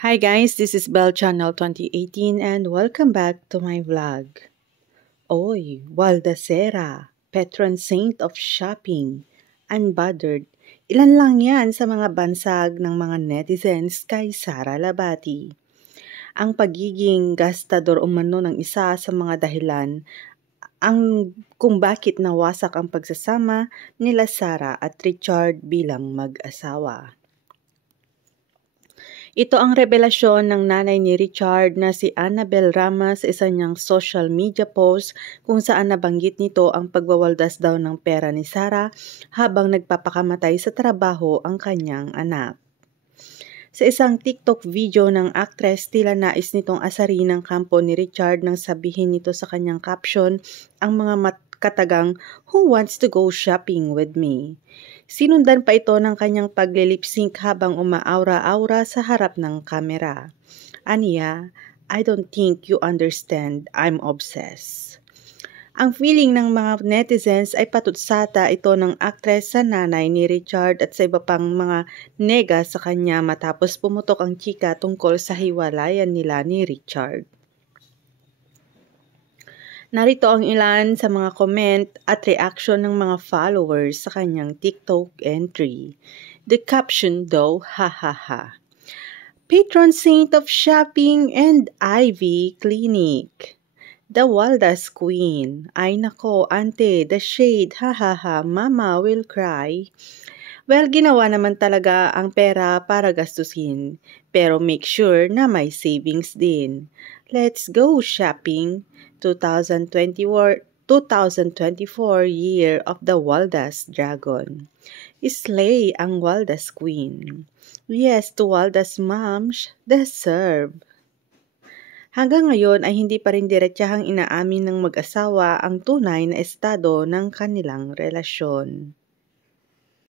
Hi guys, this is Bell Channel 2018 and welcome back to my vlog. Oy, Waldacera, patron saint of shopping, unbothered. Ilan lang yan sa mga bansag ng mga netizens kay Sara Labati. Ang pagiging gastador umano ng isa sa mga dahilan ang kung bakit nawasak ang pagsasama nila Sara at Richard bilang mag-asawa. Ito ang revelasyon ng nanay ni Richard na si Annabel Rama sa isa niyang social media post kung saan nabanggit nito ang pagwawaldas daw ng pera ni Sara habang nagpapakamatay sa trabaho ang kanyang anak. Sa isang TikTok video ng actress, tila nais nitong asarin ng kampo ni Richard nang sabihin nito sa kanyang caption ang mga katagang "Who wants to go shopping with me?" Sinundan pa ito ng kanyang paglilip-sync habang umaaura-aura sa harap ng kamera. Aniya, "I don't think you understand, I'm obsessed." Ang feeling ng mga netizens ay patutsata ito ng aktres sa nanay ni Richard at sa iba pang mga nega sa kanya matapos pumutok ang chika tungkol sa hiwalayan nila ni Richard. Narito ang ilan sa mga comment at reaction ng mga followers sa kanyang TikTok entry. The caption daw, hahaha. Patron saint of shopping and Ivy Clinic. The Waldas Queen. Ay nako, ante, the shade, hahaha, mama will cry. Well, ginawa naman talaga ang pera para gastusin, pero make sure na may savings din. Let's go shopping! 2024 year of the Waldas Dragon. Slay ang Waldas Queen. Yes to Waldas moms, deserve. Hanggang ngayon ay hindi pa rin diretsahang inaamin ng mag-asawa ang tunay na estado ng kanilang relasyon.